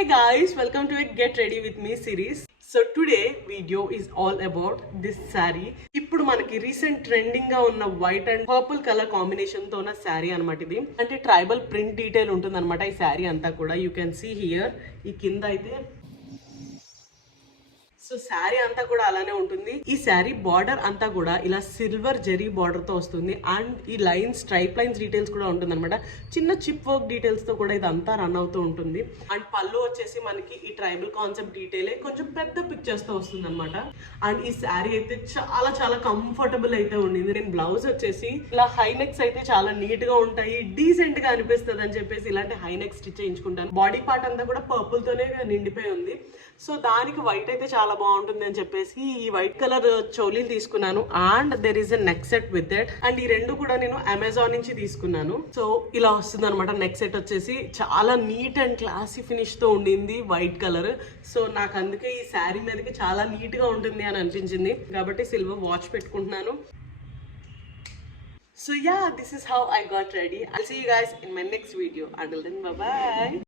Hey guys, welcome to a Get Ready With Me series. So today video is all about this saree. ఇప్పుడు మనకి recent trending గా ఉన్న white and purple colour combination తో ఉన్న శారీ అనమాట ఇది. అంటే ట్రైబల్ ప్రింట్ డీటెయిల్ ఉంటుంది అనమాట ఈ శారీ అంతా కూడా. యూ కెన్ సీ హియర్ ఈ కింద అయితే సో శారీ అంతా కూడా అలానే ఉంటుంది. ఈ శారీ బార్డర్ అంతా కూడా ఇలా సిల్వర్ జెరీ బార్డర్ తో వస్తుంది అండ్ ఈ లైన్స్ స్ట్రైప్ లైన్స్ డీటెయిల్స్ కూడా ఉంటుంది అనమాట. చిన్న చిప్ వర్క్ డీటెయిల్స్ తో కూడా ఇదంతా రన్ అవుతూ ఉంటుంది. అండ్ పళ్ళు వచ్చేసి మనకి ఈ ట్రైబల్ కాన్సెప్ట్ డీటెయిల్ కొంచెం పెద్ద పిక్చర్స్ తో వస్తుంది అనమాట. అండ్ ఈ శారీ అయితే చాలా చాలా కంఫర్టబుల్ అయితే ఉండింది. నేను బ్లౌజ్ వచ్చేసి ఇలా హై నెక్స్ అయితే చాలా నీట్ గా ఉంటాయి, డీసెంట్ గా అనిపిస్తుంది అని చెప్పేసి ఇలాంటి హై నెక్ స్టిచ్ చేయించుకుంటాను. బాడీ పార్ట్ అంతా కూడా పర్పుల్ తోనే నిండిపోయి ఉంది. సో దానికి వైట్ అయితే చాలా బాగుంటుంది అని చెప్పేసి ఈ వైట్ కలర్ చోలీలు తీసుకున్నాను. And there is a neck set with it. And ఈ రెండు కూడా నేను అమెజాన్ నుంచి తీసుకున్నాను. సో ఇలా వస్తుంది అనమాట. నెక్ సెట్ వచ్చేసి చాలా నీట్ అండ్ క్లాసీ ఫినిష్ తో ఉండింది వైట్ కలర్. సో నాకు అందుకే ఈ శారీ మీదకి చాలా నీట్ గా ఉంటుంది అని అనిపించింది కాబట్టి సిల్వర్ వాచ్ పెట్టుకుంటున్నాను. So yeah, this is how I got ready. I'll see you guys in my next video. Until then, bye bye.